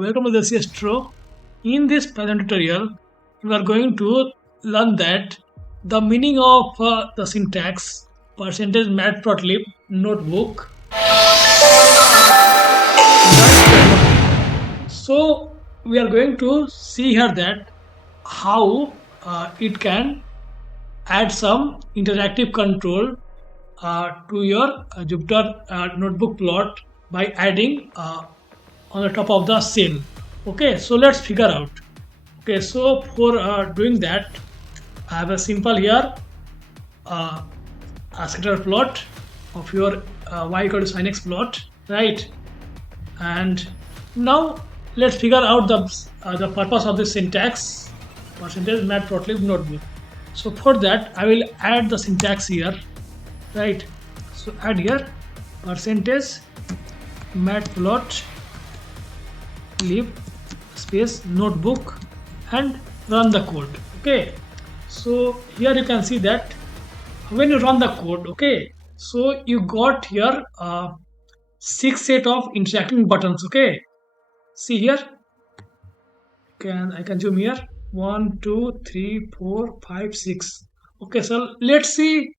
welcome to the ASTRO. In this present tutorial, we are going to learn that the meaning of the syntax percentage Matplotlib notebook. So we are going to see here that how it can add some interactive control to your Jupyter notebook plot by adding on the top of the cell. Okay, so let's figure out. Okay, so for doing that, I have a simple here uh, a scatter plot of your y equal to sin x plot, right? And now let's figure out the purpose of the syntax percentage matplotlib notebook. So for that, I will add the syntax here, right? So add here percentage matplotlib space notebook and run the code. Okay, so here you can see that when you run the code, okay, so you got here 6 set of interacting buttons. Okay, see here, I can zoom here, 1 2 3 4 5 6. Okay, so let's see